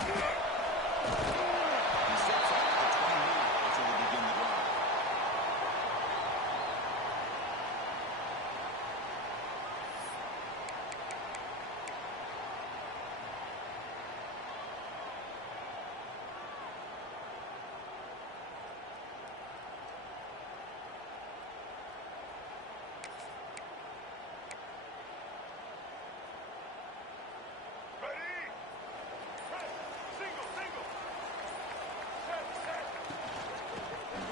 He steps up to the 20 now, which will begin the drive.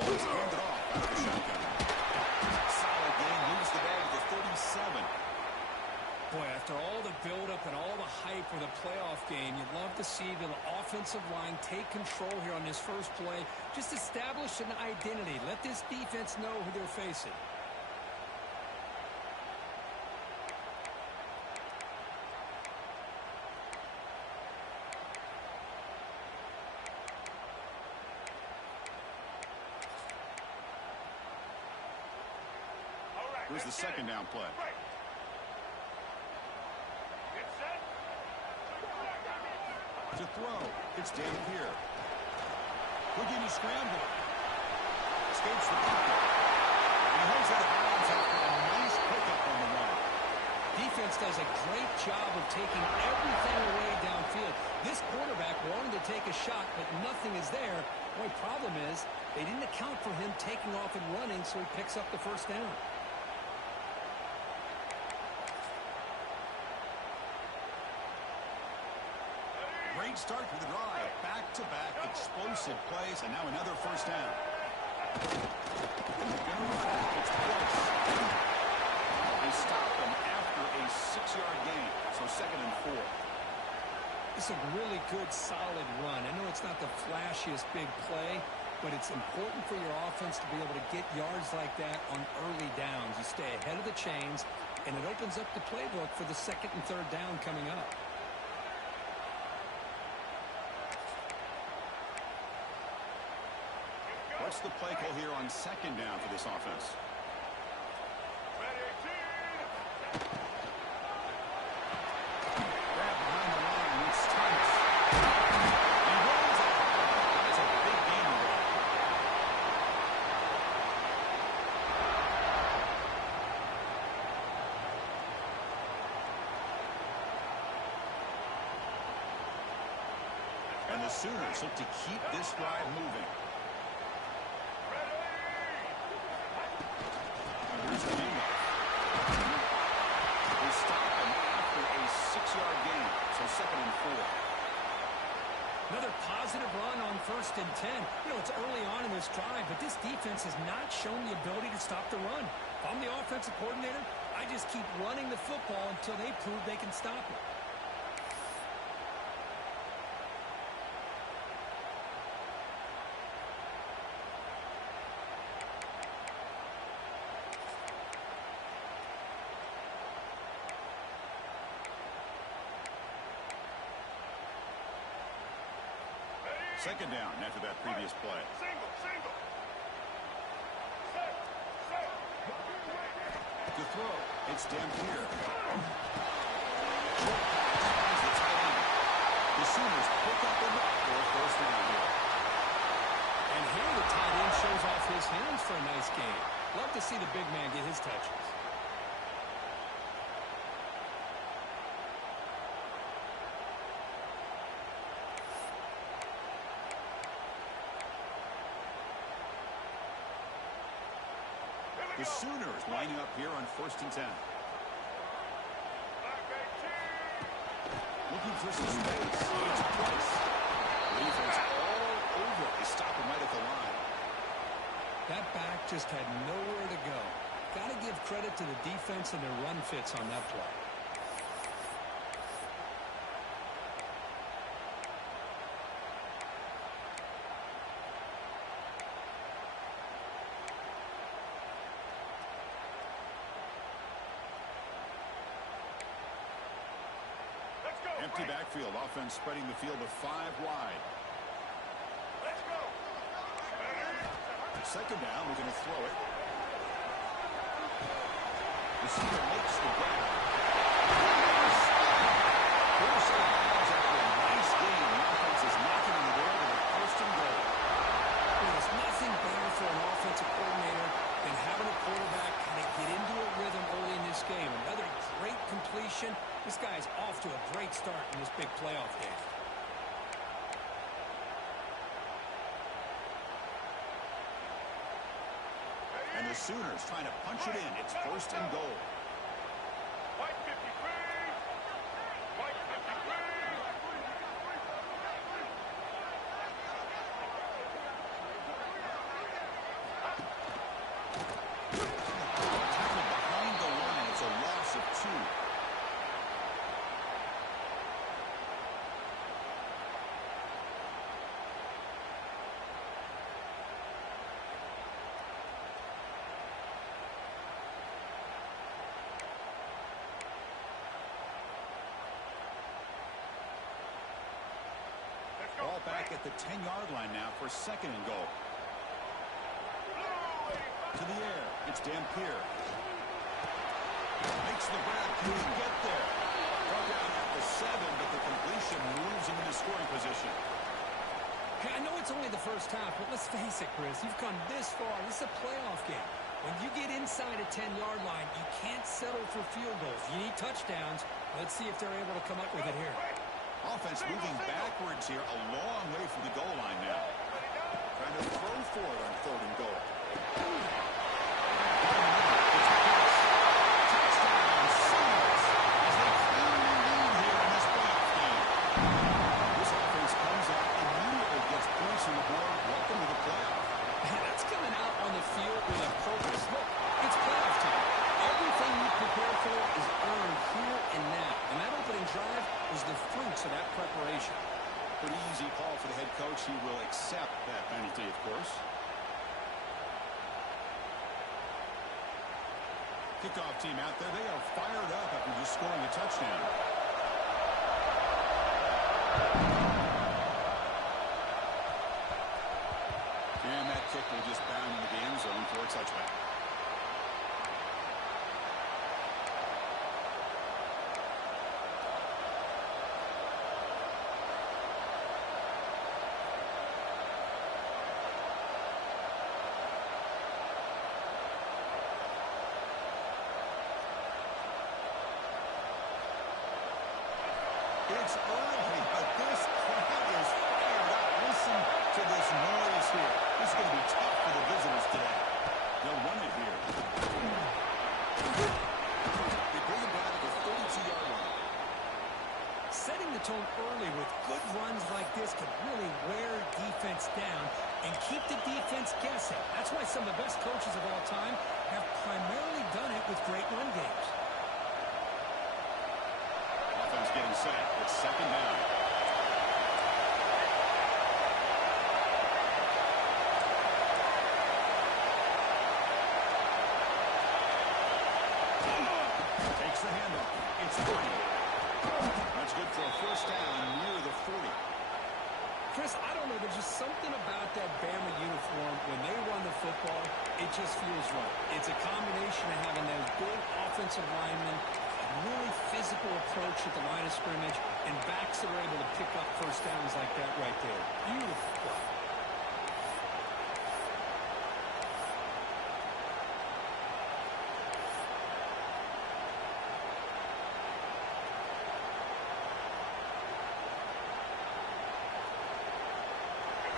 He's handed off out of the shotgun. Solid game, moves the ball to the 37. Boy, after all the buildup and all the hype for the playoff game, you'd love to see the offensive line take control here on this first play. Just establish an identity. Let this defense know who they're facing. Here's the second down play. To throw, it's Dan here. Houdini scramble. Escapes the pocket. And he holds out of bounds after a nice pickup on the run. Defense does a great job of taking everything away downfield. This quarterback wanted to take a shot, but nothing is there. The only problem is they didn't account for him taking off and running, so he picks up the first down. Great start for the drive. Back-to-back explosive plays, and now another first down. It's close. They stop him after a 6-yard gain, so 2nd and 4. It's a really good, solid run. I know it's not the flashiest big play, but it's important for your offense to be able to get yards like that on early downs. You stay ahead of the chains, and it opens up the playbook for the 2nd and 3rd down coming up. What's the play call here on 2nd down for this offense? Grab behind the line. It's Thomas. He rolls out. That's a big game. And the Sooners look to keep this drive moving. Here's the handoff. They stop him after a 6-yard gain, so 2nd and 4. Another positive run on 1st and 10. You know, it's early on in this drive, but this defense has not shown the ability to stop the run. If I'm the offensive coordinator, I just keep running the football until they prove they can stop it. Second down after that previous play. To throw, it's Dampier. Short pass finds the tight end. The Sooners pick up enough for a first down here. And here the tight end shows off his hands for a nice game. Love to see the big man get his touches. The Sooners lining up here on 1st and 10. Looking for some space. It's Price. Defense all over. They stop him right at the line. That back just had nowhere to go. Got to give credit to the defense and their run fits on that play. Empty backfield. Offense spreading the field to 5 wide. Second down. We're going to throw it. Receiver makes the grab. Forced out of bounds after a nice game. The offensive This guy is off to a great start in this big playoff game. And the Sooners trying to punch it in. It's 1st and goal. Tackled behind the line. It's a loss of 2. Ball back at the 10-yard line now for 2nd and goal. To the air. It's Dampier. Makes the grab. Can he get there? Throw down at the 7, but the completion moves him into scoring position. Hey, I know it's only the first half, but let's face it, Chris. You've come this far. This is a playoff game. When you get inside a 10-yard line, you can't settle for field goals. You need touchdowns. Let's see if they're able to come up with it here. Offense moving backwards here, a long way from the goal line now. Trying to throw for it on 3rd and goal. Touchdown, Sooners, as they clearly lead here in this playoff game. This offense comes out immediately, gets points on the board. Welcome to the playoff. That's coming out on the field with a purpose. Look, it's playoff time. Everything you prepare for is earned here and now. And that opening drive was the fruits of that preparation. Pretty easy call for the head coach. He will accept that penalty, of course. Kickoff team out there. They are fired up after just scoring a touchdown. And that kick will just bound into the end zone for a touchback. It's early, but this crowd is fired up. Listen to this noise here. This is going to be tough for the visitors today. They'll run it here. They bring it down to the 32-yard line. Setting the tone early with good runs like this can really wear defense down and keep the defense guessing. That's why some of the best coaches of all time have primarily done it with great run games. Offense getting set. It's 2nd down. Takes the handoff. It's 30. That's good for a 1st down near the 40. Chris, I don't know. There's just something about that Bama uniform. When they run the football, it just feels right. It's a combination of having those big offensive linemen, really physical approach at the line of scrimmage, and backs that are able to pick up 1st downs like that right there. Beautiful play.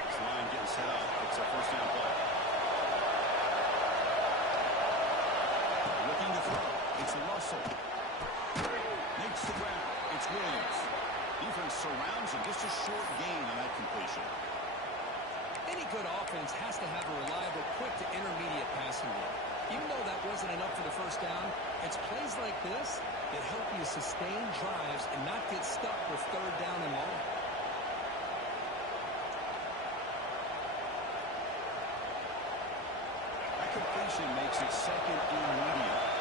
This line getting set up. It's a 1st down play. Looking to throw. It's Russell. Makes the grab. It's Williams. Defense surrounds him. Just a short gain on that completion. Any good offense has to have a reliable, quick to intermediate passing game. Even though that wasn't enough for the 1st down, it's plays like this that help you sustain drives and not get stuck with 3rd down and long. That completion makes it 2nd and medium.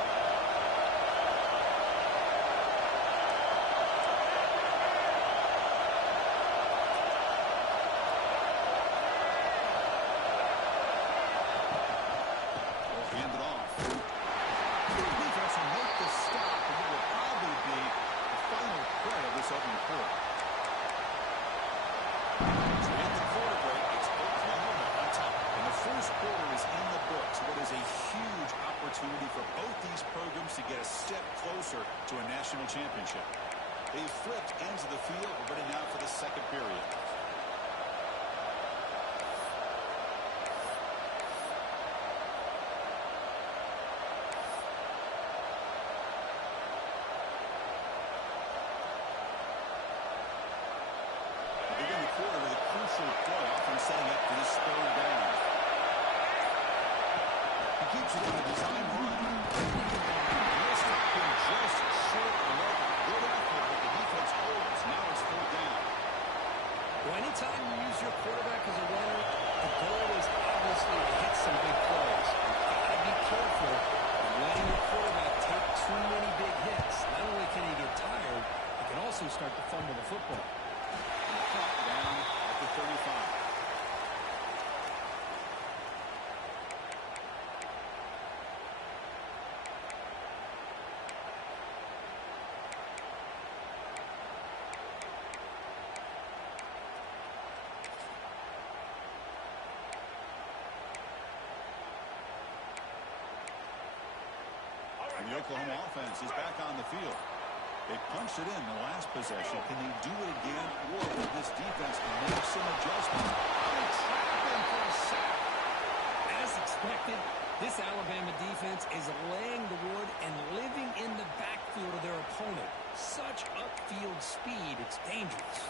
Opportunity for both closer to a national championship. They flipped ends of the field. We're ready now for the second period. Begin the quarter with a crucial play, often setting up for this third down. He keeps it on a design run. This time just short of the good effort, but the defense holds. Now it's fourth down. Well, anytime you use your quarterback as a runner, the goal is obviously to hit some big plays. You've got to be careful of letting your quarterback take too many big hits. Not only can he get tired, he can also start to fumble the football. Caught down at the 35. And the Oklahoma offense is back on the field. They punched it in the last possession. Can they do it again, or will this defense make some adjustments? They trap him for a sack. As expected, this Alabama defense is laying the wood and living in the backfield of their opponent. Such upfield speed, it's dangerous.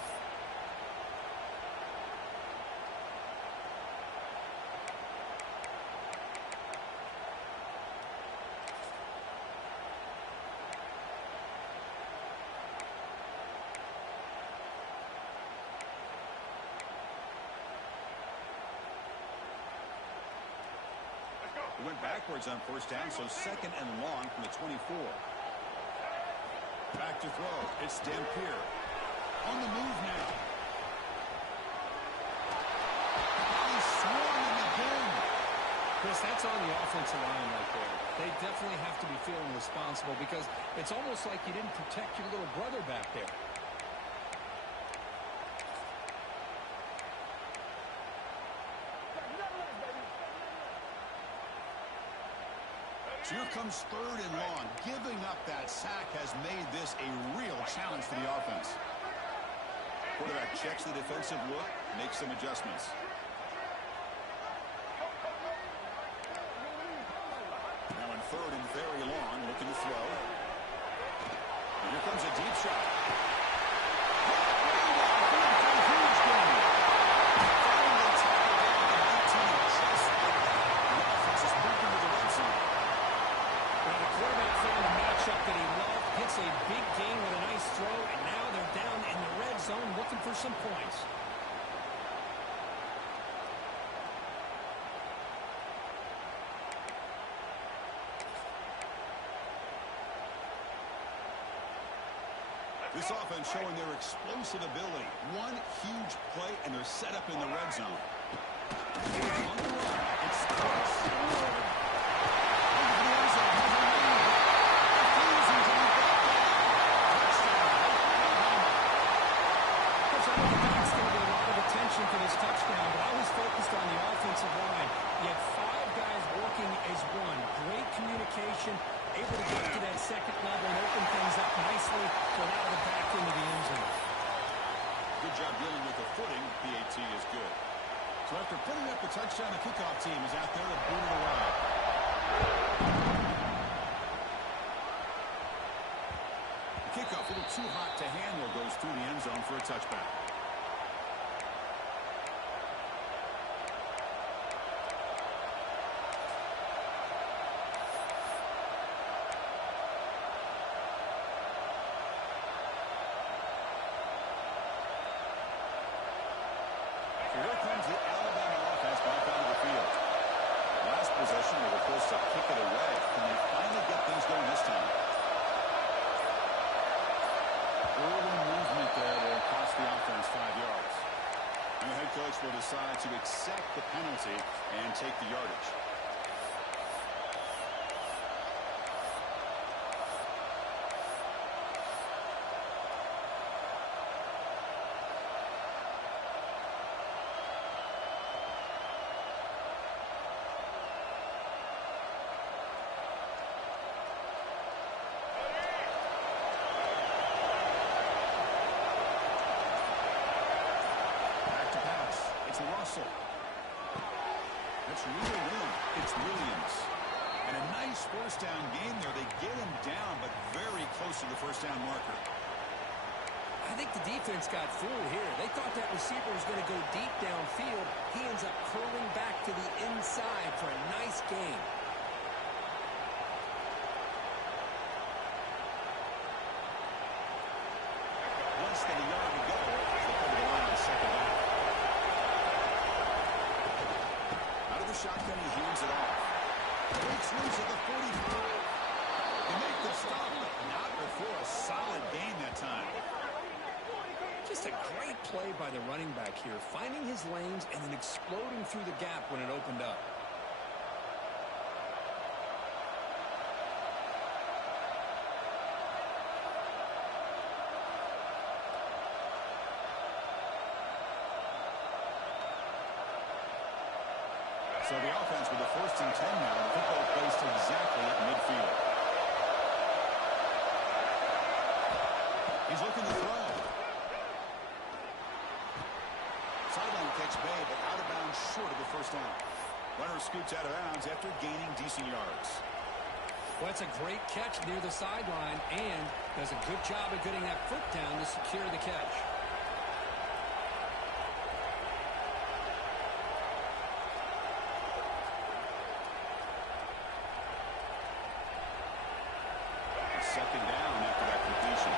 It went backwards on first down, so second and long from the 24. Back to throw. It's Dampier. On the move now. He's swarming again. Chris, that's on the offensive line right there. They definitely have to be feeling responsible because it's almost like you didn't protect your little brother back there. So here comes third and long. Giving up that sack has made this a real challenge for the offense. Quarterback checks the defensive look, makes some adjustments. Now in third and very long, looking to throw. And here comes a deep shot. A big gain with a nice throw, and now they're down in the red zone looking for some points. This offense showing their explosive ability. One huge play, and they're set up in the red zone. On the run, it's close. For this touchdown, but I was focused on the offensive line. You had 5 guys working as one. Great communication, able to get to that second level and open things up nicely for now the back into the end zone. Good job dealing with the footing. PAT is good. So after putting up the touchdown, the kickoff team is out there to boot it away. The kickoff, a little too hot to handle, goes through the end zone for a touchback. Here comes the Alabama offense back onto the field. Last possession, they were forced to kick it away. Can they finally get things going this time? Early movement there will cost the offense 5 yards. And the head coach will decide to accept the penalty and take the yardage. Russell. That's real room. It's Williams. And a nice first down game there. They get him down, but very close to the first down marker. I think the defense got fooled here. They thought that receiver was going to go deep downfield. He ends up curling back to the inside for a nice gain. Less than a yard to go as they come to the line on second down. Out of the shotgun, he hands it off. Breaks loose at the 45. They make the stop, but not before a solid gain that time. Just a great play by the running back here, finding his lanes and then exploding through the gap when it opened up. So the offense with the 1st and 10 now. The football placed exactly at midfield. He's looking to throw. Sideline catch made, but out of bounds short of the first down. Runner scoots out of bounds after gaining decent yards. Well, that's a great catch near the sideline and does a good job of getting that foot down to secure the catch. Second down after that completion.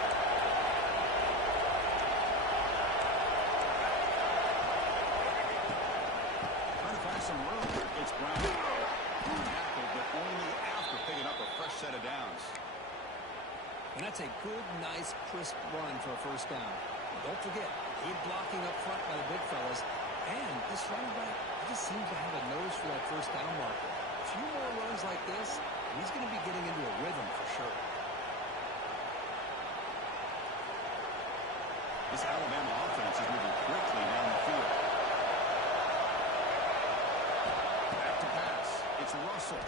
Trying to find some room. It's Brown. Tackled, but only after picking up a fresh set of downs. And that's a good, nice, crisp run for a first down. Don't forget, good blocking up front by the big fellas. And this running back just seems to have a nose for that first down marker. A few more runs like this, and he's going to be getting into a rhythm for sure. This Alabama offense is moving quickly down the field. Back to pass. It's Russell.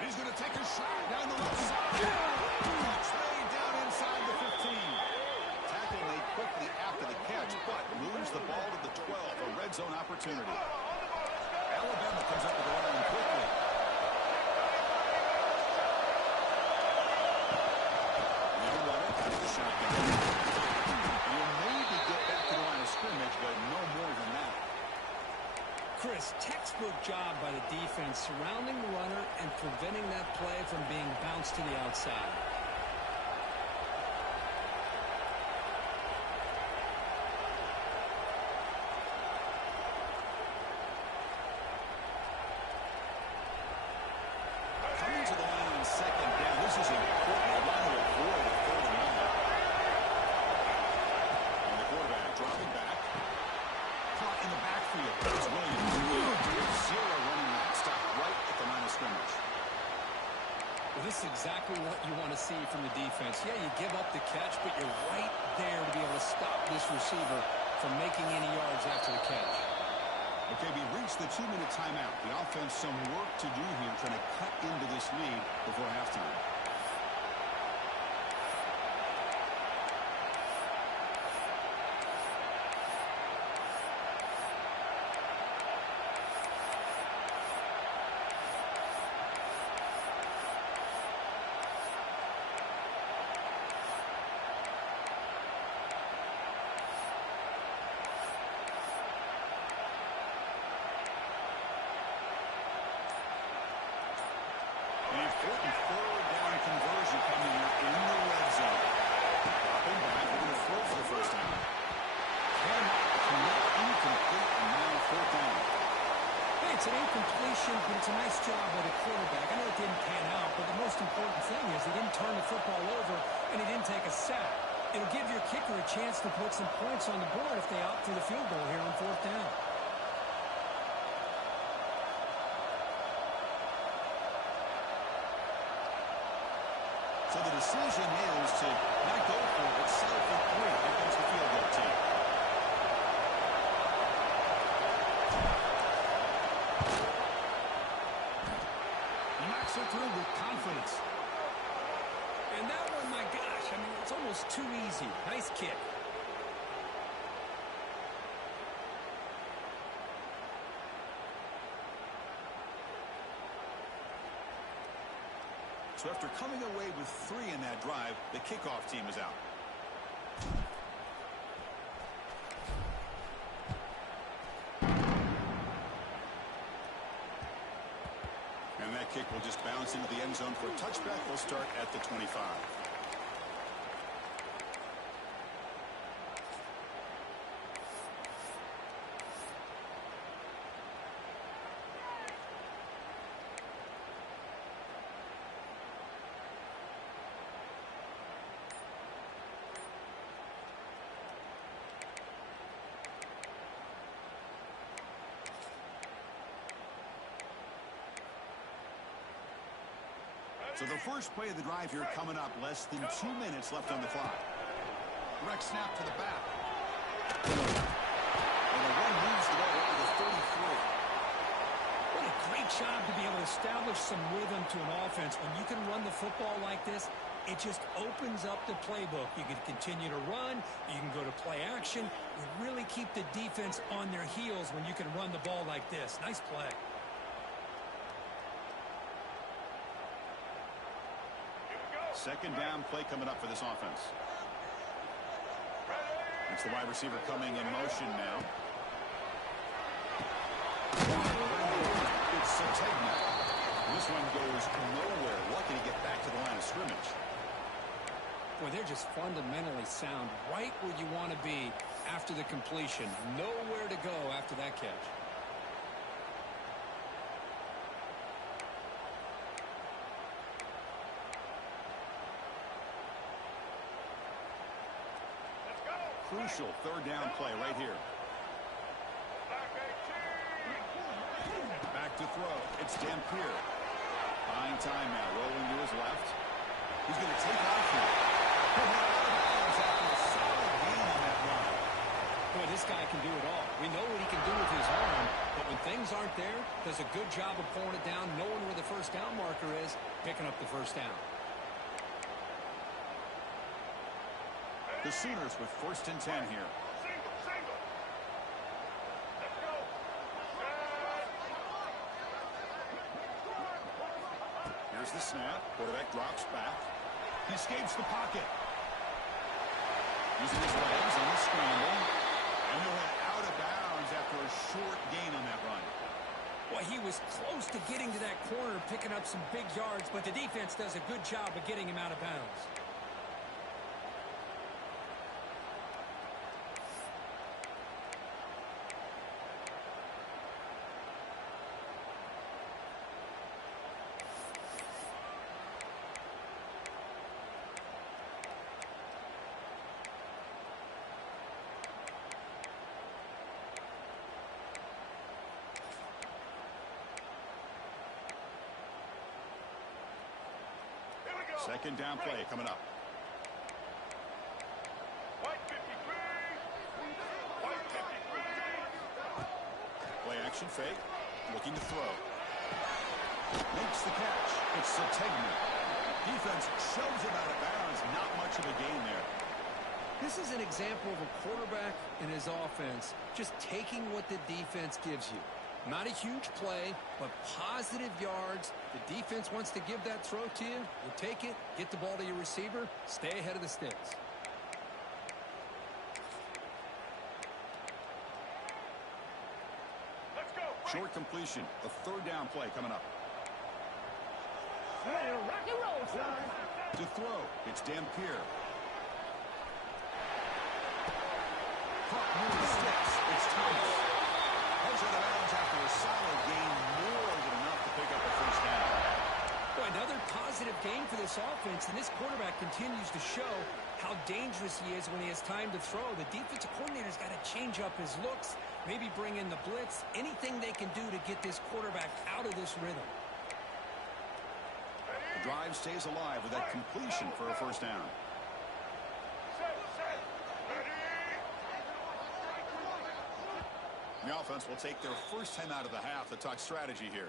And he's going to take a shot down the left side. Touch made down inside the 15. Tackle made quickly after the catch, but moves the ball to the 12. A red zone opportunity. Alabama comes up with the line quickly. Now run it out of the shotgun. Scrimmage, but no more than that. Chris, textbook job by the defense surrounding the runner and preventing that play from being bounced to the outside. Coming to the line on second down. This is important. They want to avoid a 3rd and 9. And the quarterback dropping back. Caught in the backfield. It's Williams. Zero running back. Stopped right at the line of scrimmage. Well, this is exactly what you want to see from the defense. Yeah, you give up the catch, but you're right there to be able to stop this receiver from making any yards after the catch. Okay, we reached the 2-minute timeout. The offense some work to do here trying to cut into this lead before halftime. An important 3rd down conversion coming here in the red zone. Dropping back, we're going to throw for the first time. Cannot incomplete, and now 4th down. Hey, it's an incompletion, but it's a nice job by the quarterback. I know it didn't pan out, but the most important thing is he didn't turn the football over and he didn't take a sack. It'll give your kicker a chance to put some points on the board if they opt for the field goal here on 4th down. So the decision is to not go for it, but settle for 3. Here comes the field goal team. He knocks it through with confidence. And that one, my gosh, I mean, it's almost too easy. Nice kick. So after coming away with 3 in that drive, the kickoff team is out. And that kick will just bounce into the end zone for a touchback. We'll start at the 25. So the first play of the drive here coming up, less than 2 minutes left on the clock. Direct snap to the back. And the run moves the ball up to the 33. What a great job to be able to establish some rhythm to an offense. When you can run the football like this, it just opens up the playbook. You can continue to run. You can go to play action. You really keep the defense on their heels when you can run the ball like this. Nice play. Second down play coming up for this offense. It's the wide receiver coming in motion now. It's Sategna. This one goes nowhere. Lucky to get back to the line of scrimmage. Boy, they're just fundamentally sound, right where you want to be after the completion. Nowhere to go after that catch. Crucial third down play right here. Back to throw. It's Dampier. Buying time now. Rolling to his left. He's going to take off here. He'll head out of bounds after a solid gain on that run. Boy, this guy can do it all. We know what he can do with his arm, but when things aren't there, does a good job of pulling it down, knowing where the first down marker is, picking up the first down. The Sooners with 1st and 10 here. Here's the snap. Quarterback drops back. He escapes the pocket. Using his legs on the scramble. And he'll head out of bounds after a short gain on that run. Well, he was close to getting to that corner, picking up some big yards, but the defense does a good job of getting him out of bounds. Second down play coming up. Play action fake. Looking to throw. Makes the catch. It's Sategna. Defense shoves him out of bounds. Not much of a gain there. This is an example of a quarterback and his offense just taking what the defense gives you. Not a huge play, but positive yards. The defense wants to give that throw to you. You take it, get the ball to your receiver, stay ahead of the sticks. Let's go. Short completion. A third down play coming up. Ready to rock and roll, son. To throw, it's Dampier. Caught near the sticks. It's Thomas. Goes out of bounds after a solid gain, more than enough to pick up a first down. Boy, another positive game for this offense, and this quarterback continues to show how dangerous he is when he has time to throw. The defensive coordinator's got to change up his looks, maybe bring in the blitz, anything they can do to get this quarterback out of this rhythm. The drive stays alive with that completion for a first down. The offense will take their first time out of the half to talk strategy here.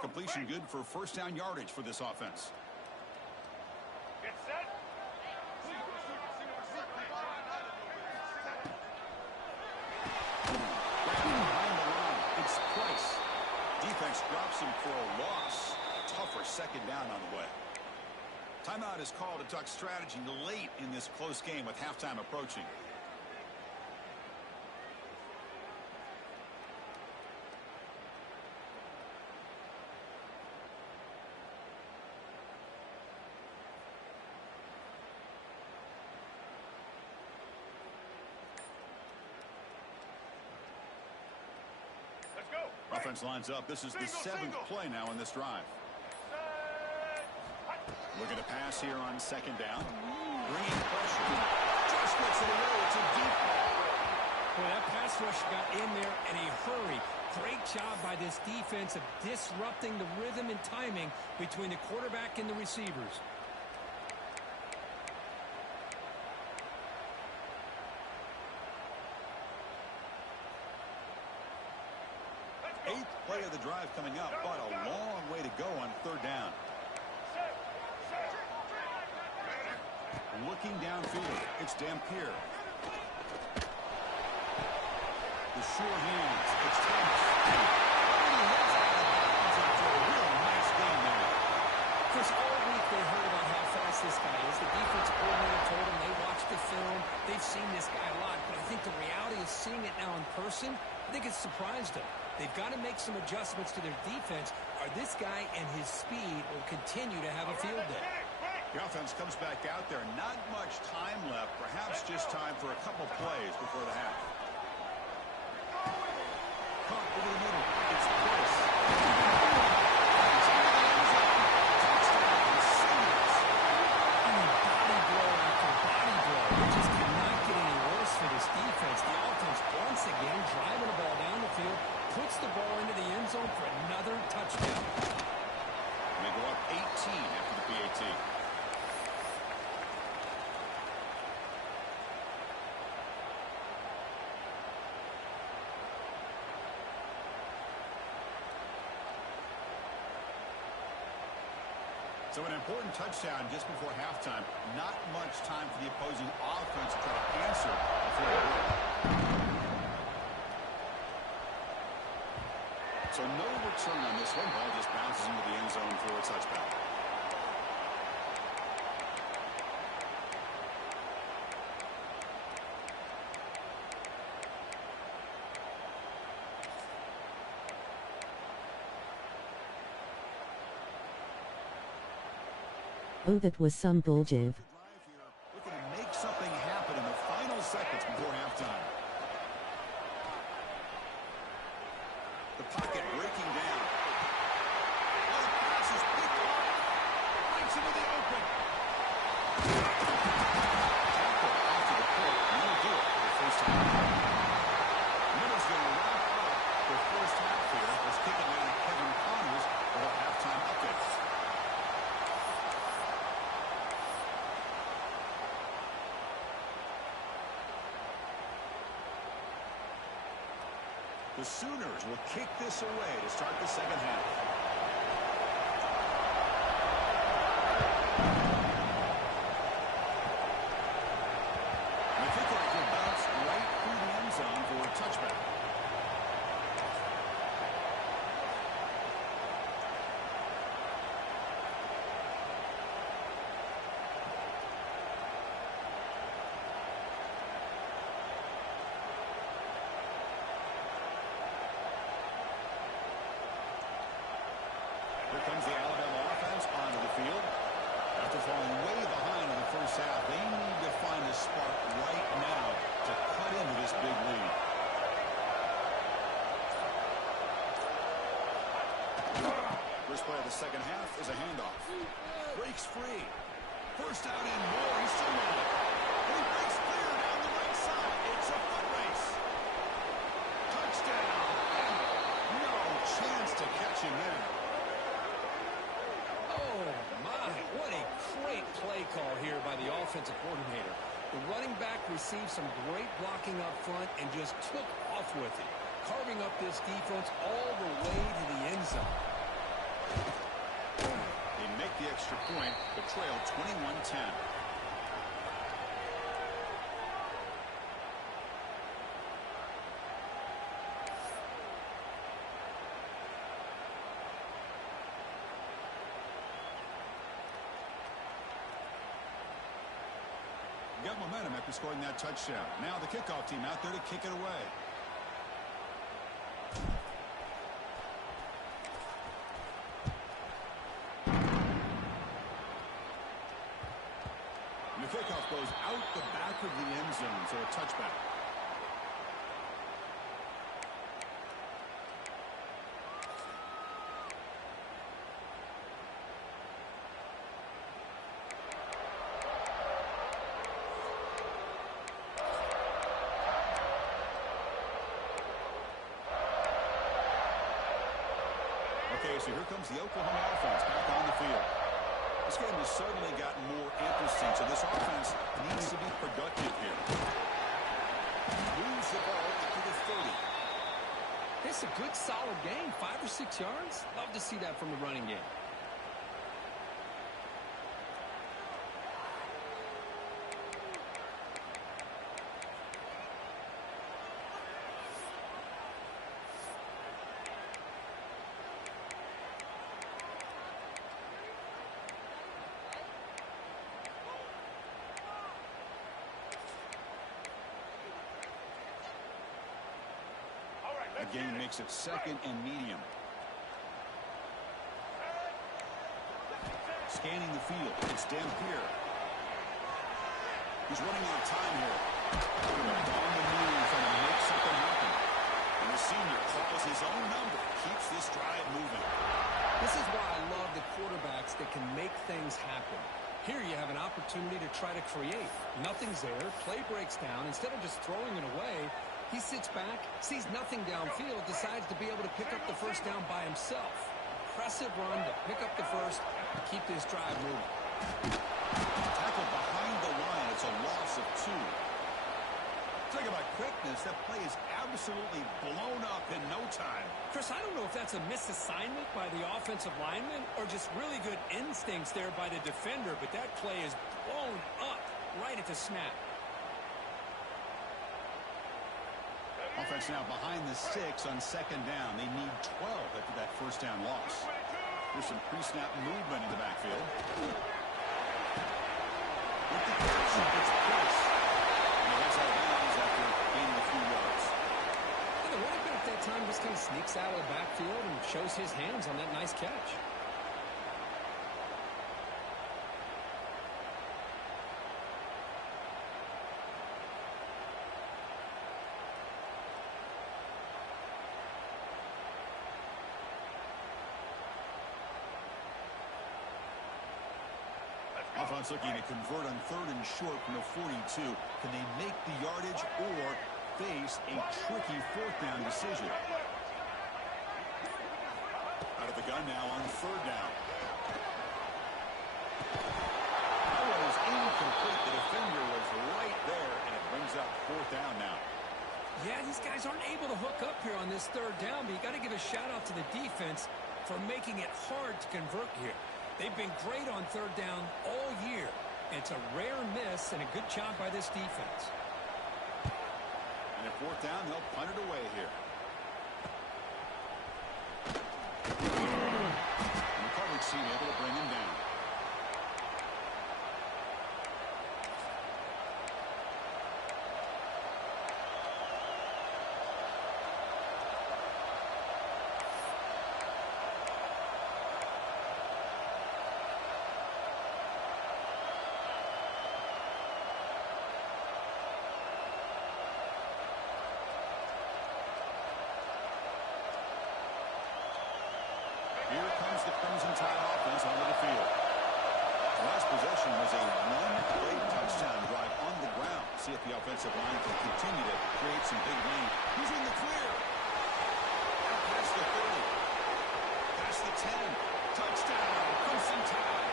Completion good for first down yardage for this offense. Get set. Behind the line, it's Price. Defense drops him for a loss. Tougher second down on the way. Timeout is called to talk strategy late in this close game with halftime approaching. Let's go. Offense lines up. This is the seventh play now in this drive. Looking to pass here on second down. Bringing pressure. Just gets it away. It's a deep ball. Boy, that pass rush got in there in a hurry. Great job by this defense of disrupting the rhythm and timing between the quarterback and the receivers. Eighth play of the drive coming up, but a long way to go on third down. Looking downfield, it's Dampier. The sure hands, it's Thomas. After a real nice game there. Chris, all week they heard about how fast this guy is. The defense coordinator told them they watched the film. They've seen this guy a lot, but I think the reality is seeing it now in person, I think it's surprised them. They've got to make some adjustments to their defense, or this guy and his speed will continue to have a field day. The offense comes back out there. Not much time left. Perhaps just time for a couple plays before the half. Caught over the middle. It's Price. Body blow after body blow. It just cannot get any worse for this defense. The offense once again driving the ball down the field, puts the ball into the end zone for another touchdown. They go up 18 after the PAT. So an important touchdown just before halftime. Not much time for the opposing offense to try to answer before the break. So no return on this one. Ball just bounces into the end zone for a touchback. Oh, that was some bulljive. Looking to make something happen in the final seconds before halftime. The pocket breaking down. Oh, the pass is picked up. Gets into the open. Tackle after the play. And that'll do it for the first time. Middle's going to wrap up the first half here. Let's kick it down to Kevin Connors for the halftime update. The Sooners will kick this away to start the second half. I think I can bounce right through the end zone for a touchback. Here comes the Alabama offense onto the field. After falling way behind in the first half, they need to find a spark right now to cut into this big lead. First play of the second half is a handoff. Breaks free. First out and more. He's still on it. And he breaks clear down the right side. It's a foot race. Touchdown. And no chance to catch him there. Oh, my. What a great play call here by the offensive coordinator. The running back received some great blocking up front and just took off with it, carving up this defense all the way to the end zone. They make the extra point, but trail 21-10. Got momentum after scoring that touchdown. Now the kickoff team out there to kick it away. And the kickoff goes out the back of the end zone, so a touchback. Okay, so here comes the Oklahoma offense back on the field. This game has certainly gotten more interesting, so this offense needs to be productive here. Moves the ball to the 30. It's a good, solid game. 5 or 6 yards. Love to see that from the running game. The game makes it 2nd and medium. Scanning the field. It's Dampier. He's running out of time here. On the move, trying to make something happen. And the senior calls his own number. Keeps this drive moving. This is why I love the quarterbacks that can make things happen. Here you have an opportunity to try to create. Nothing's there. Play breaks down. Instead of just throwing it away, he sits back, sees nothing downfield, decides to be able to pick up the first down by himself. Impressive run to pick up the first and keep this drive moving. Tackled behind the line. It's a loss of 2. Talk about quickness. That play is absolutely blown up in no time. Chris, I don't know if that's a misassignment by the offensive lineman or just really good instincts there by the defender, but that play is blown up right at the snap. Offense now behind the 6 on 2nd down. They need 12 after that first down loss. There's some pre-snap movement in the backfield. With the catch, it's Price. And he heads out of bounds after gaining a few yards. And the running back that time just kind of sneaks out of the backfield and shows his hands on that nice catch. Offense looking to convert on 3rd and short from the 42. Can they make the yardage or face a tricky 4th down decision? Out of the gun now on 3rd down. That one is incomplete. The defender was right there, and it brings up 4th down now. Yeah, these guys aren't able to hook up here on this 3rd down, but you got to give a shout out to the defense for making it hard to convert here. They've been great on 3rd down all year. It's a rare miss and a good job by this defense. And at 4th down, they'll punt it away here. And the coverage team able to bring him down. Here comes the Crimson Tide offense onto the field. The last possession was a one-play touchdown drive on the ground. See if the offensive line can continue to create some big gain. He's in the clear. Out past the 30. Past the 10. Touchdown, Crimson Tide.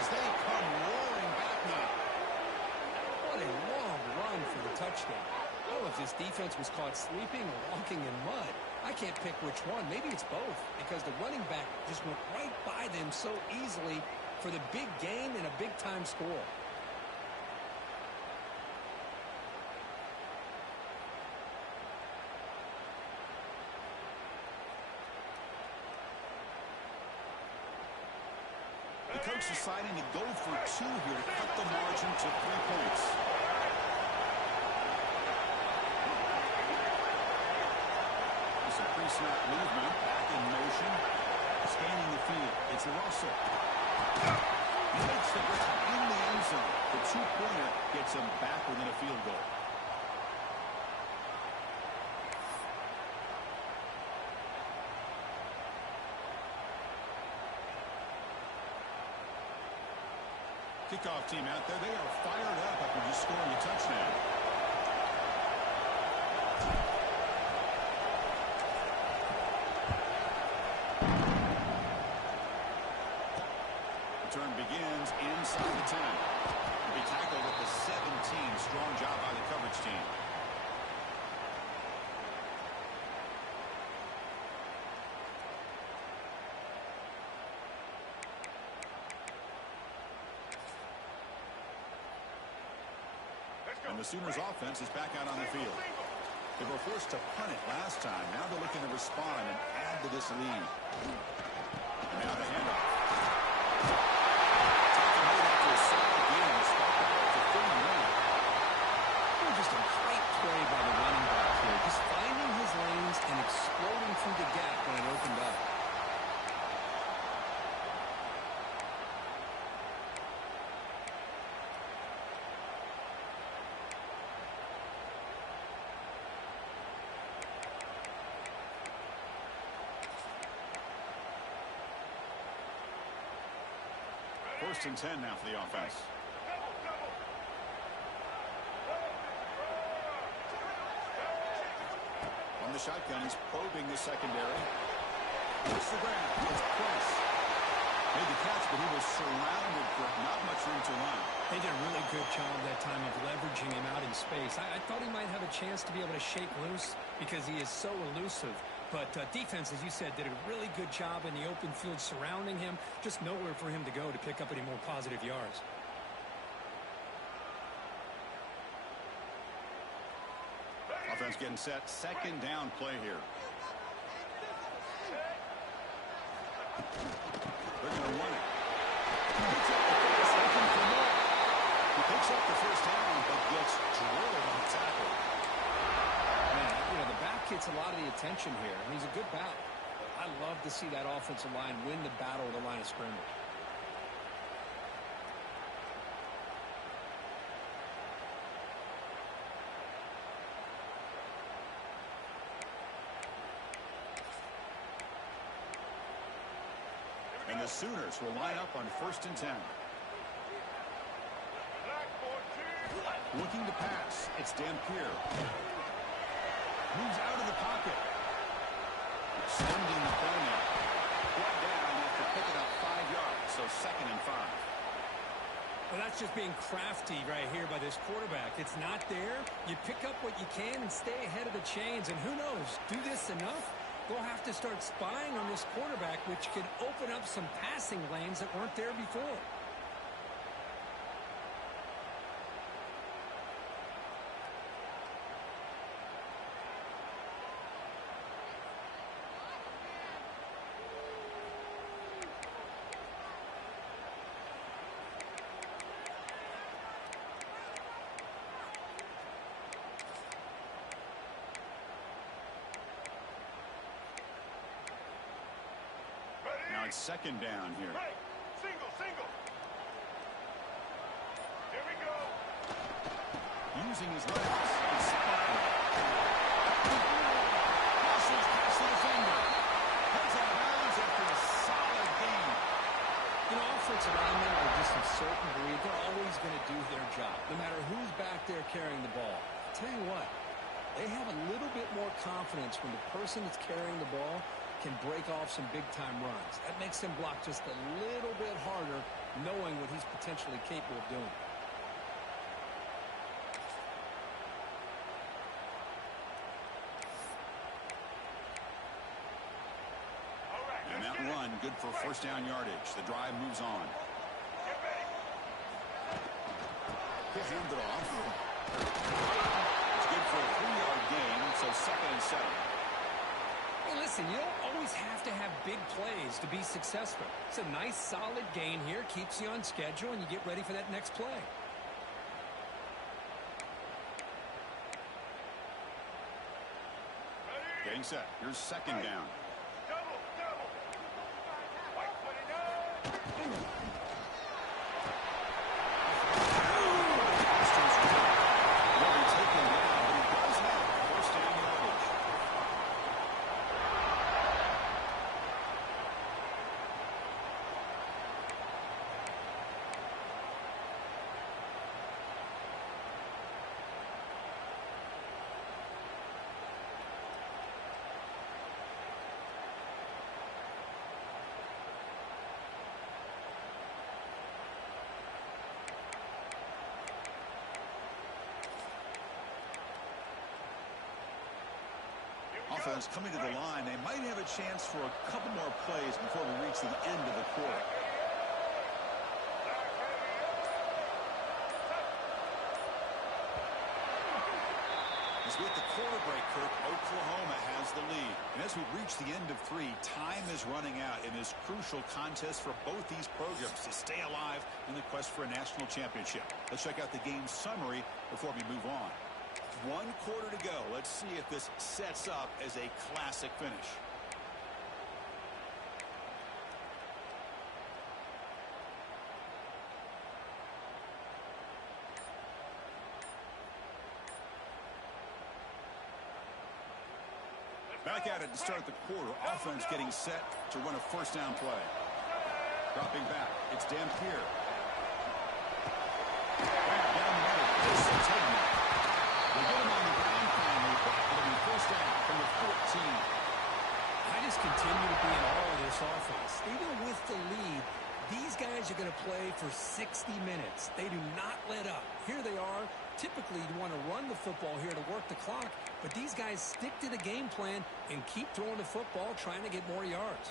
As they come roaring back now. What a long run for the touchdown. I don't know if this defense was caught sleeping or walking in mud. I can't pick which one. Maybe it's both, because the running back just went right by them so easily for the big gain and a big-time score. The coach deciding to go for 2 here to cut the margin to 3 points. Some pre-snap movement, back in motion, scanning the field. It's Russell. He makes the grab in the end zone. The 2-pointer gets him back within a field goal. Kickoff team out there. They are fired up after just scoring a touchdown. Return begins inside the 10. He'll be tackled at the 17. Strong job by the coverage team. And the Sooners offense is back out on the field. They were forced to punt it last time. Now they're looking to respond and add to this lead. And now the handoff. Taking lead after a solid game. Spot the ball to 31. Just a great play by the running back here. Just finding his lanes and exploding through the gap when it opened up. First and 10 now for the offense. On the shotgun, he's probing the secondary. It's the grab. It's Price. Made the catch, but he was surrounded for not much room to run. They did a really good job that time of leveraging him out in space. I thought he might have a chance to be able to shake loose because he is so elusive. But defense, as you said, did a really good job in the open field surrounding him. Just nowhere for him to go to pick up any more positive yards. Offense getting set. Second down play here. They're going to run it. He picks up the first down, but gets drilled on the tackle. Man, you know, the back gets a lot of the attention here. I mean, he's a good back. I love to see that offensive line win the battle at the line of scrimmage. And the Sooners will line up on first and 10. Looking to pass. It's Dampier. Moves out of the pocket. Extending the play now. Brought down after picking up 5 yards, so second and 5. Well, that's just being crafty right here by this quarterback. It's not there. You pick up what you can and stay ahead of the chains. And who knows, do this enough, we'll have to start spying on this quarterback, which could open up some passing lanes that weren't there before. Now it's second down here. Right. Single. Here we go. Using his legs. He's spotted. Muscles past the defender. Heads out of bounds after a solid game. You know, offensive linemen are just a certain breed. They're always going to do their job, no matter who's back there carrying the ball. I'll tell you what, they have a little bit more confidence when the person that's carrying the ball can break off some big-time runs. That makes him block just a little bit harder, knowing what he's potentially capable of doing. run, good for first down yardage. The drive moves on. He'll hand it off. It's good for a 3-yard gain, so 2nd and 7. Hey, listen, you don't always have to have big plays to be successful. It's a nice, solid gain here. Keeps you on schedule, and you get ready for that next play. Getting set. Here's 2nd down. Offense coming to the line. They might have a chance for a couple more plays before we reach the end of the quarter. As with the quarter break, Kirk, Oklahoma has the lead. And as we reach the end of 3, time is running out in this crucial contest for both these programs to stay alive in the quest for a national championship. Let's check out the game summary before we move on. 1 quarter to go. Let's see if this sets up as a classic finish. Back at it to start the quarter. Offense getting set to run a first down play. Dropping back. It's Dampier. Down the middle. This is Higman. They get him on the ground finally, but it'll be first down from the 14. I just continue to be in awe of this offense. Even with the lead, these guys are going to play for 60 minutes. They do not let up. Here they are. Typically, you want to run the football here to work the clock, but these guys stick to the game plan and keep throwing the football, trying to get more yards.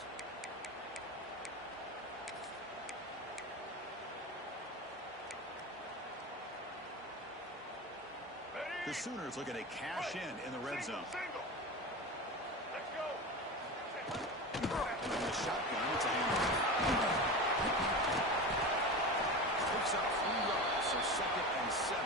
The Sooners looking to cash in the red zone. Let's go. In the shotgun, it's a handoff. Picks up 3 yards, so 2nd and 7.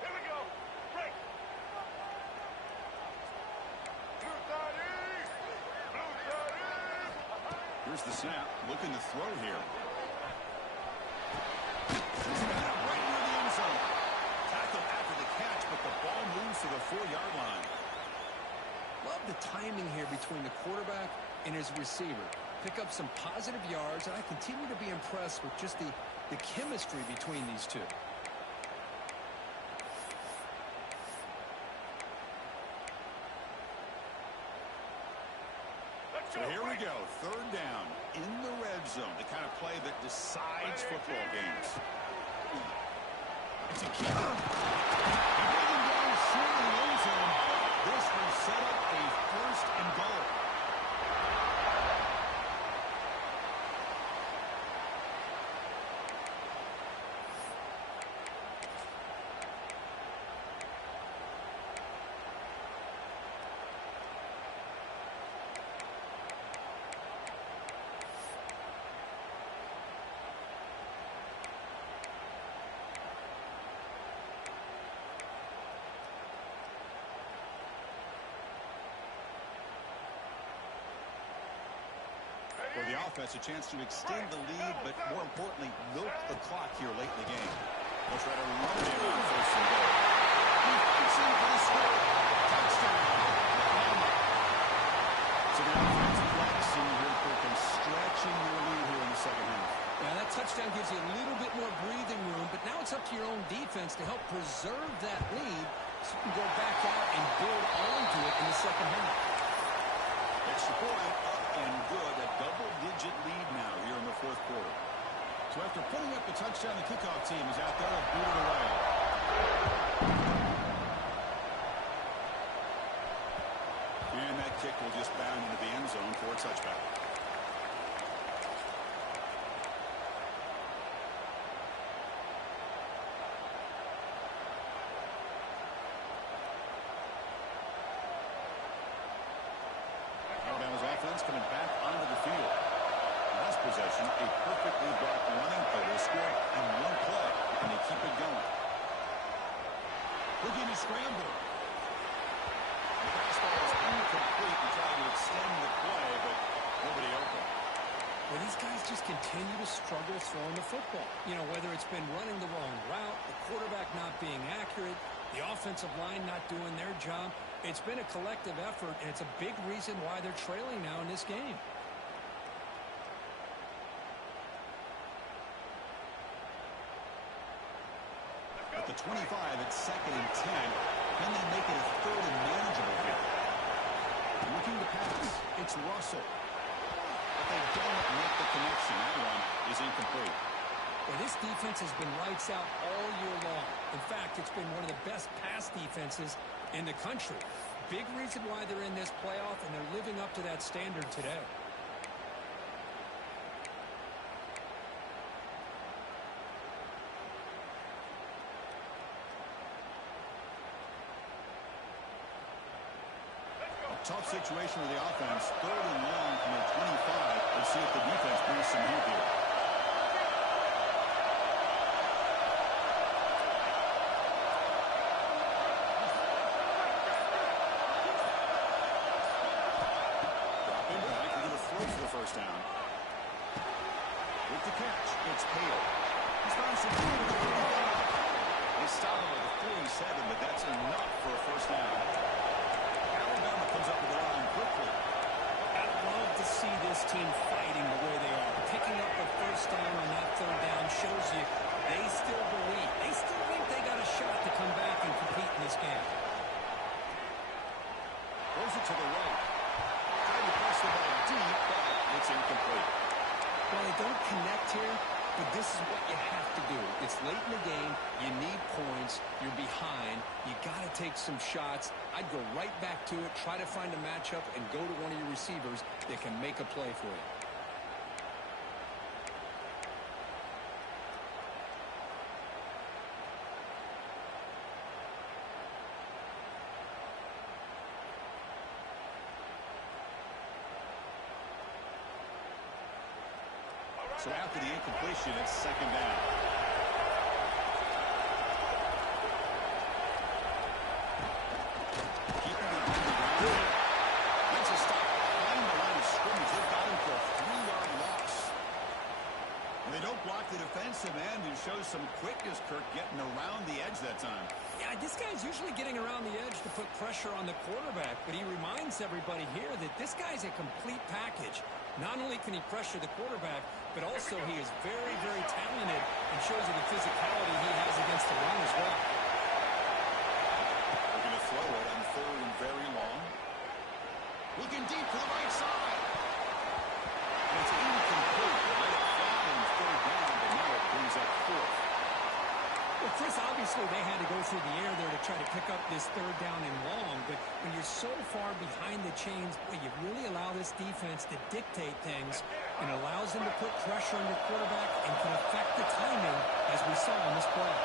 Here we go. Break. Blue side in. Blue side in. Here's the snap. Looking to throw here. Right near the end zone. Tackled after the catch, but the ball moves to the 4-yard line. Love the timing here between the quarterback and his receiver. Pick up some positive yards, and I continue to be impressed with just the chemistry between these two. Let's So go. here we go. 3rd down in the red zone. The kind of play that decides football games. It's a keeper. He doesn't go short of the end zone. This will set up a 1st and goal. For the offense, a chance to extend the lead, but more importantly, milk the clock here late in the game. They'll try to run it in on 1st and goal. He fits in for the score. Touchdown. Oklahoma. So the offense flexing here, quick and stretching your lead to your own defense to help preserve that lead so you can go back out and build onto it in the second half. Extra point up and good. A double-digit lead now here in the fourth quarter. So after putting up the touchdown, the kickoff team is out there to boot it away. And that kick will just bound into the end zone for a touchback. Alabama's offense coming back onto the field. Last possession, a perfectly blocked running play to score in one play, and they keep it going. Looking to scramble. The fastball is incomplete and trying to extend the play, but nobody open. Well, these guys just continue to struggle throwing the football. You know, whether it's been running the wrong route, the quarterback not being accurate, the offensive line not doing their job. It's been a collective effort, and it's a big reason why they're trailing now in this game. At the 25, it's 2nd and 10. Can they make it a 3rd and manageable here? Looking to pass. It's Russell. But they don't make the connection. That one is incomplete. Well, this defense has been lights out all year long. In fact, it's been one of the best pass defenses in the country. Big reason why they're in this playoff, and they're living up to that standard today. Tough situation with the offense. 3rd and long from the 25. Let's see if the defense brings some heat here. Dropping back into the throw for the first down. With the catch, it's Hale. He's found some room at the 35. They stop him at the 47, but that's enough for a first down. Alabama comes up with the line quickly. I'd love to see this team fighting the way they are. Picking up a first down on that 3rd down shows you they still believe. They still think they got a shot to come back and compete in this game. Throws it to the right. Trying to press the ball deep, but it's incomplete. Well, they don't connect here, but this is what you have to do. It's late in the game. You need points. You're behind. You got to take some shots. I'd go right back to it, try to find a matchup, and go to one of your receivers that can make a play for you. So after the incompletion, it's 2nd down. Keeping it on the ground here. That's a stop behind the line of scrimmage. They've got him for a 3-yard loss. And they don't block the defensive end, who shows some quickness, Kirk, getting around the edge that time. Yeah, this guy's usually getting around the edge to put pressure on the quarterback, but he reminds everybody here that this guy's a complete package. Not only can he pressure the quarterback, but also he is very, very talented and shows you the physicality he has against the run as well. They're going to throw it on 3rd and very long. Looking deep to the right side. And it's incomplete. They let it fly on 3rd down, but now it brings up 4th. Well, Chris, obviously they had to go through the air there to try to pick up this 3rd down and long, but when you're so far behind the chains, boy, you really allow this defense to dictate things and allows them to put pressure on your quarterback and can affect the timing, as we saw in this play.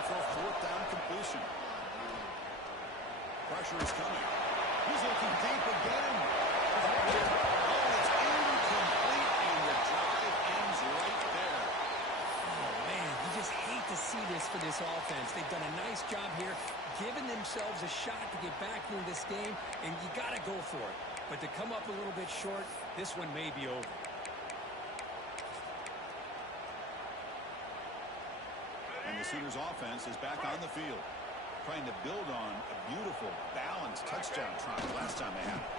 For a 4th down completion. Pressure is coming. He's looking deep again. Oh, it's incomplete, and the drive ends right there. Oh, man, you just hate to see this for this offense. They've done a nice job here, giving themselves a shot to get back into this game, and you got to go for it. But to come up a little bit short, this one may be over. Sooners offense is back on the field, trying to build on a beautiful, balanced touchdown try last time they had it.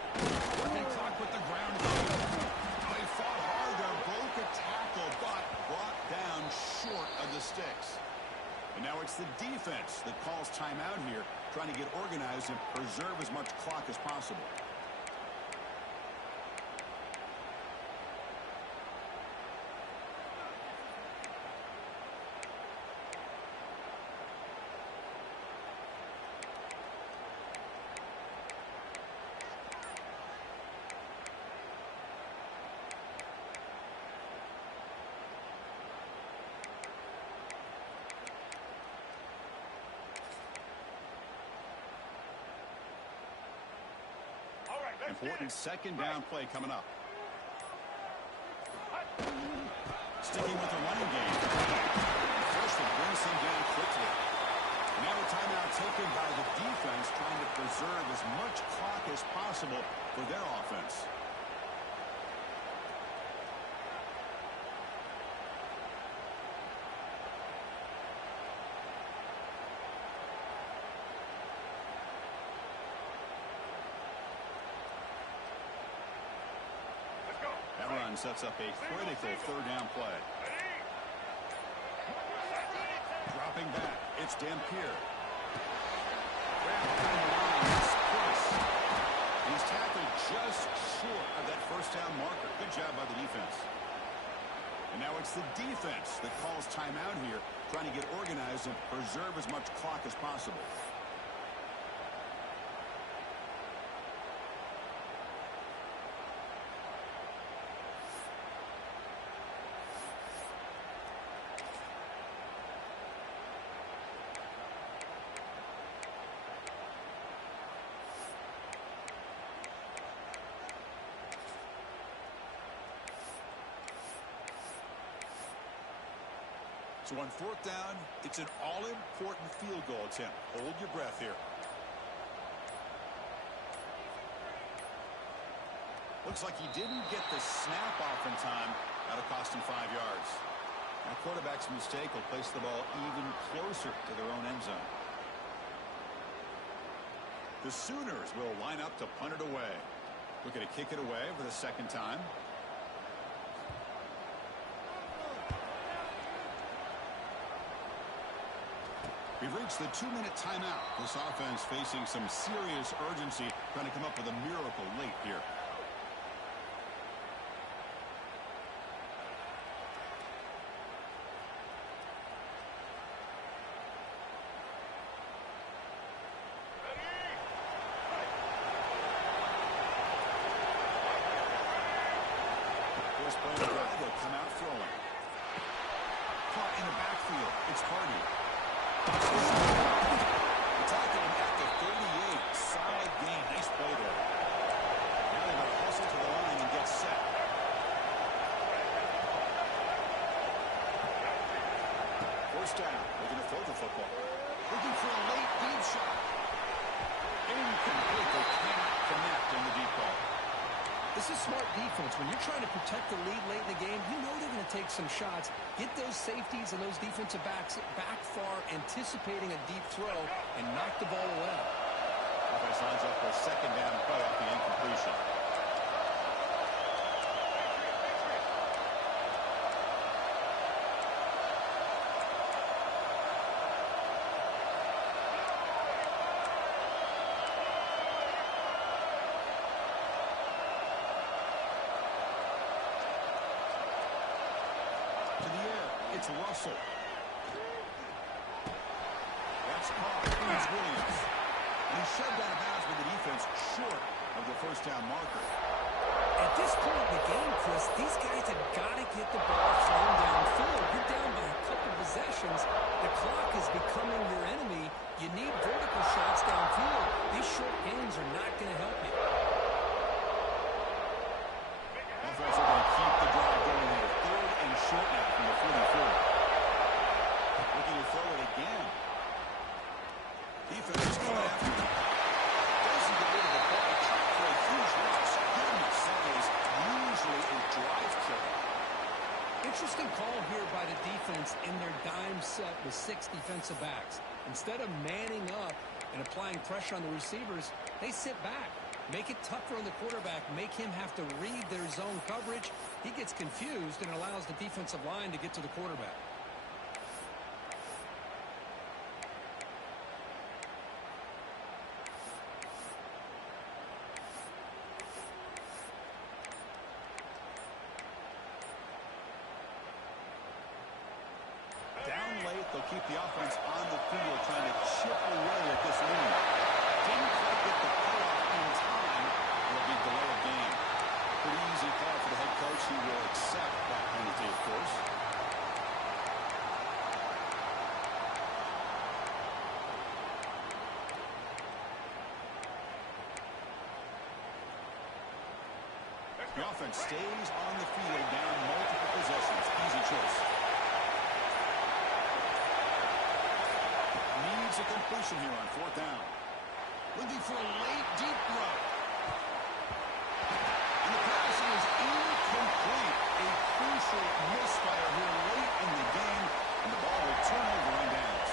Working clock with the ground game. Oh, he fought hard there, broke a tackle, but brought down short of the sticks. And now it's the defense that calls timeout here, trying to get organized and preserve as much clock as possible. Important second down play coming up. Sticking with the running game. First it brings him down quickly. Now a timeout taken by the defense, trying to preserve as much clock as possible for their offense. Sets up a critical third down play. Dropping back, it's Dampier. Wrapped behind the line, it's Price. He's tackled just short of that first down marker. Good job by the defense. And now it's the defense that calls timeout here, trying to get organized and preserve as much clock as possible. So on fourth down, it's an all-important field goal attempt. Hold your breath here. Looks like he didn't get the snap off in time. That'll cost him 5 yards. Now, quarterback's mistake will place the ball even closer to their own end zone. The Sooners will line up to punt it away. Looking to kick it away for the second time. We've reached the 2-minute timeout. This offense facing some serious urgency, trying to come up with a miracle late here. First play of the drive, they'll come out throwing. Caught in the backfield. It's Hardy. Tackle him at the 38. Solid gain. Nice play there. Now they're going to hustle to the line and get set. First down. They're going to throw the football. Looking for a late deep shot. Incomplete. They cannot connect on the deep ball. This is smart defense. When you're trying to protect the lead late in the game, you know they're going to take some shots, get those safeties and those defensive backs back far, anticipating a deep throw, and knock the ball away. Offense lines up for a second down play off the incompletion. It's Russell. That's caught. It's Williams. And he's shoved out of bounds with the defense short of the first down marker. At this point in the game, Chris, these guys have got to get the ball thrown downfield. You're down by a couple possessions. The clock is becoming your enemy. You need vertical shots downfield. These short gains are not going to help you. Offense are going to keep the drive going here. Third and short now from the 44. Looking to throw it again. Defense is coming after him. Doesn't get rid of the ball. Trying for a huge loss. Goodness, that is usually a drive killer. Interesting call here by the defense in their dime set with with 6 defensive backs. Instead of manning up and applying pressure on the receivers, they sit back. Make it tougher on the quarterback. Make him have to read their zone coverage. He gets confused and allows the defensive line to get to the quarterback. Down late, they'll keep the offense on the field trying to chip away at this lead. Didn't quite get the payoff in time. It'll be delay of game. Pretty easy call for the head coach. He will accept that penalty, of course. The offense stays on the field down multiple possessions. Easy choice. Needs a completion here on 4th down. Looking for a late, deep throw. And the pass is incomplete. A crucial misfire here late in the game, and the ball will turn over on downs.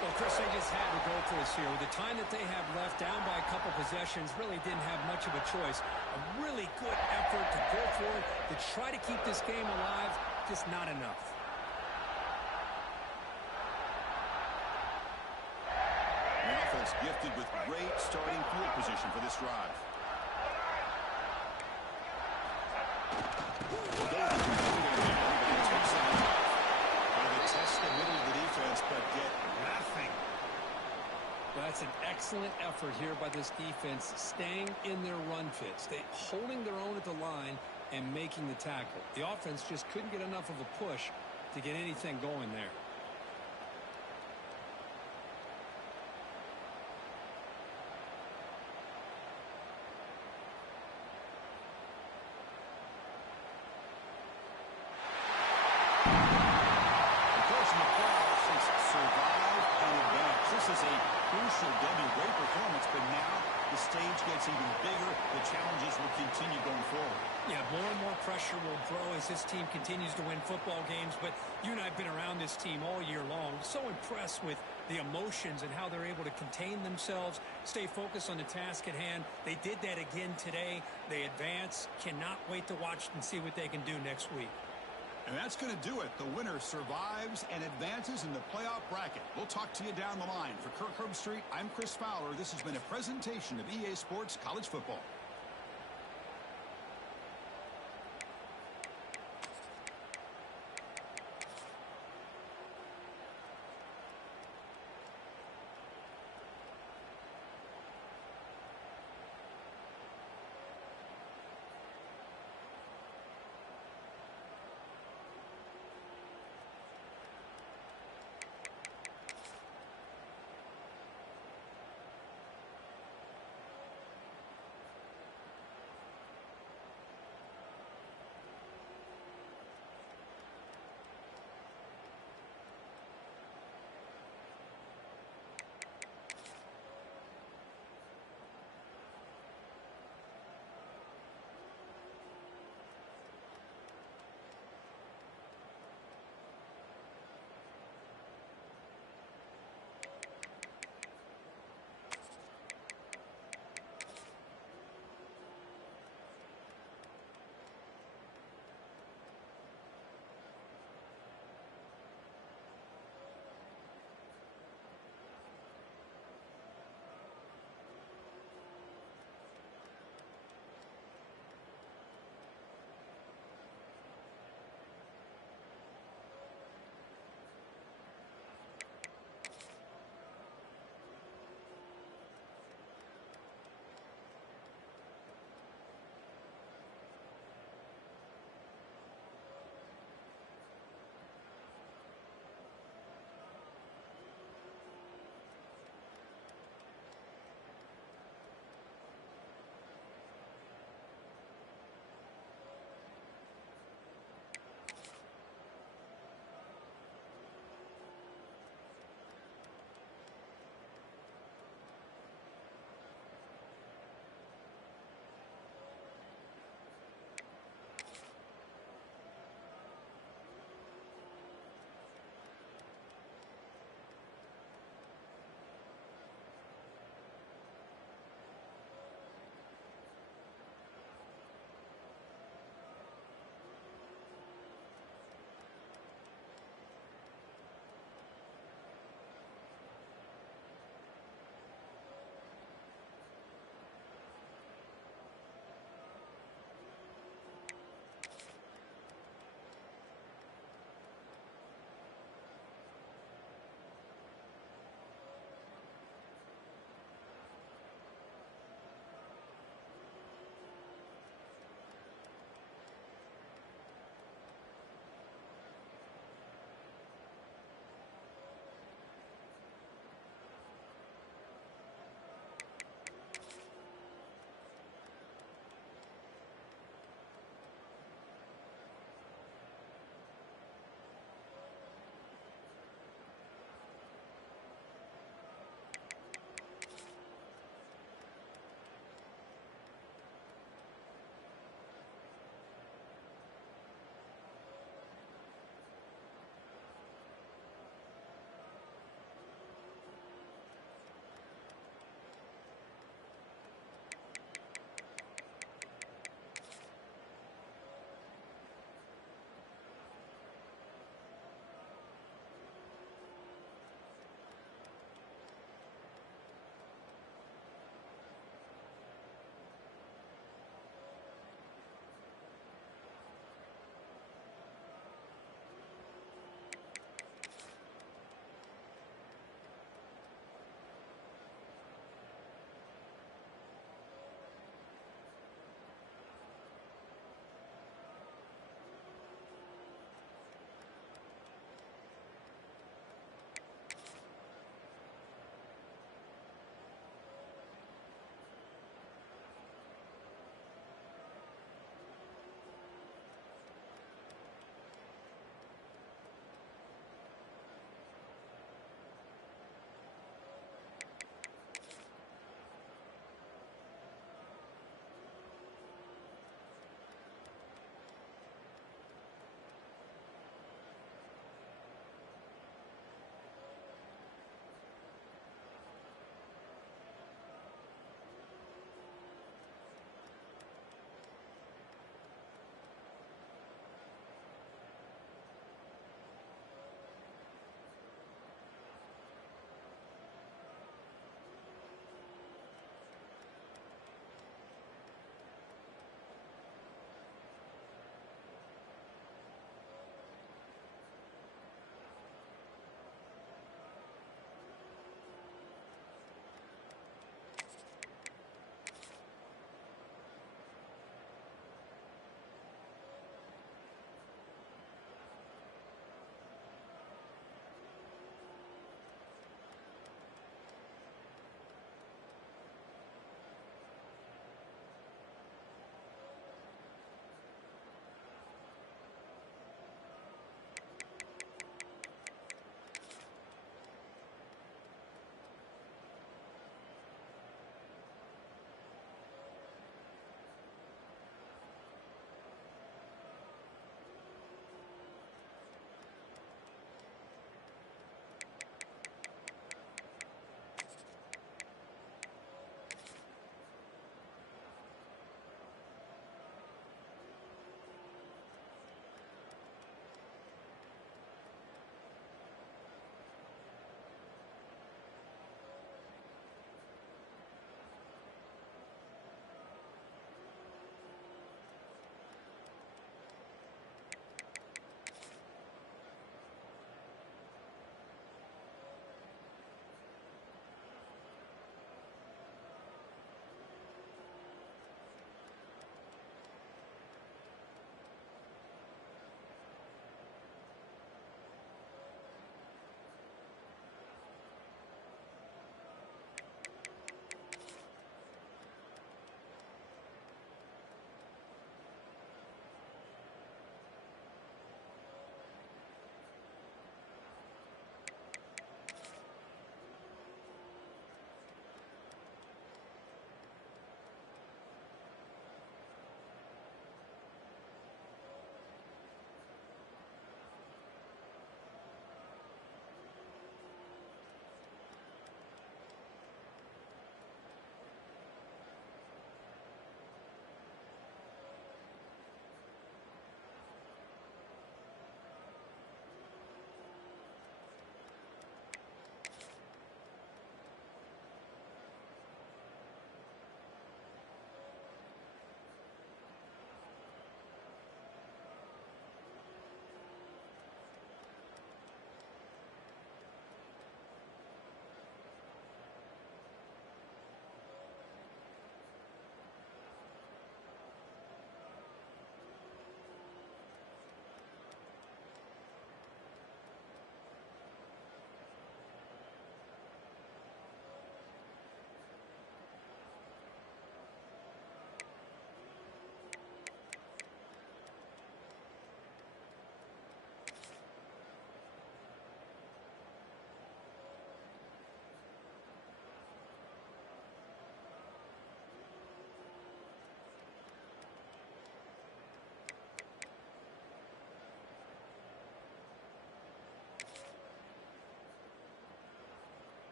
Well, Chris, they just had to go for this here. With the time that they have left, down by a couple possessions, really didn't have much of a choice. A really good effort to go for it, to try to keep this game alive, just not enough. The offense gifted with great starting field position for this drive. Test the middle of the defense, but get nothing. That's an excellent effort here by this defense, staying in their run fit, holding their own at the line and making the tackle. The offense just couldn't get enough of a push to get anything going there. This is a crucial W. Great performance, but now the stage gets even bigger. The challenges will continue going forward. Yeah, more and more pressure will grow as this team continues to win football games. But you and I have been around this team all year long. So impressed with the emotions and how they're able to contain themselves, stay focused on the task at hand. They did that again today. They advance. Cannot wait to watch and see what they can do next week. And that's going to do it. The winner survives and advances in the playoff bracket. We'll talk to you down the line. For Kirk Herbstreit, I'm Chris Fowler. This has been a presentation of EA Sports College Football.